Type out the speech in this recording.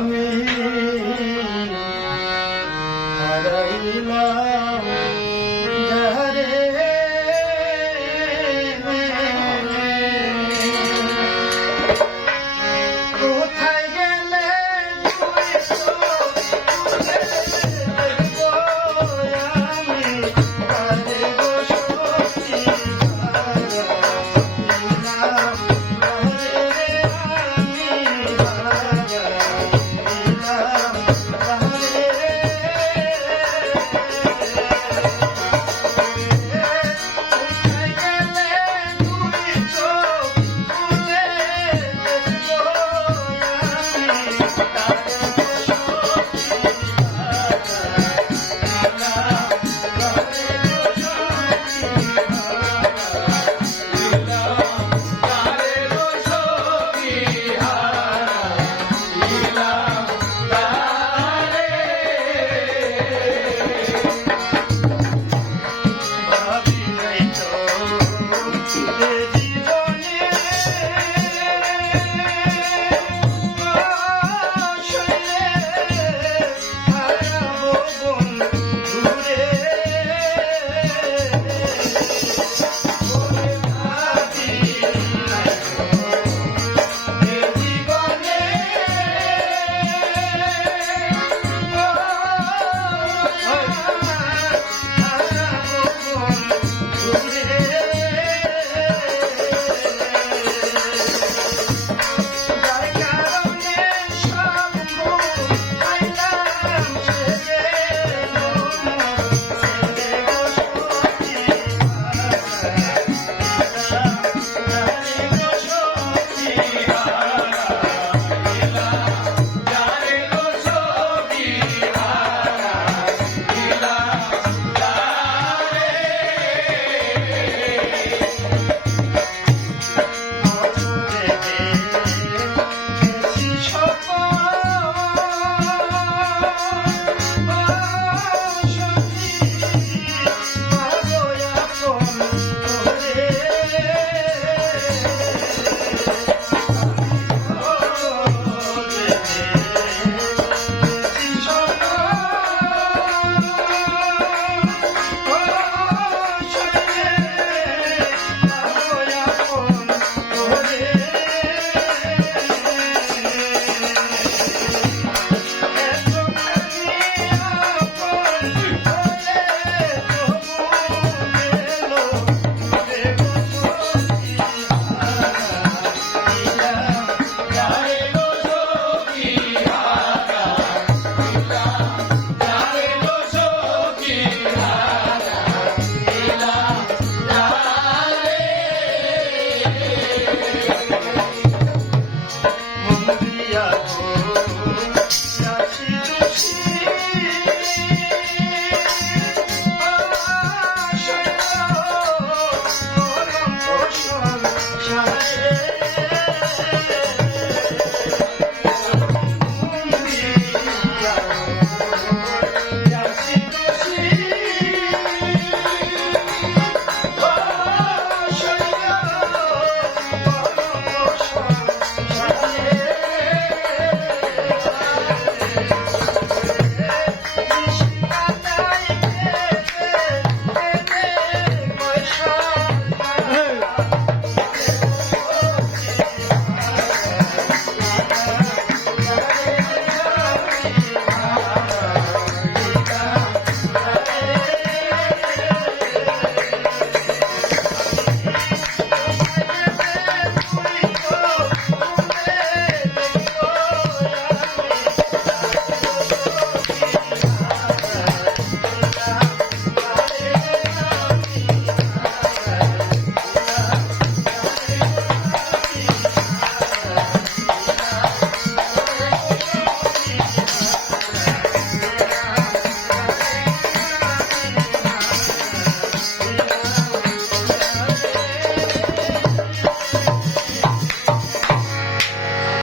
i me.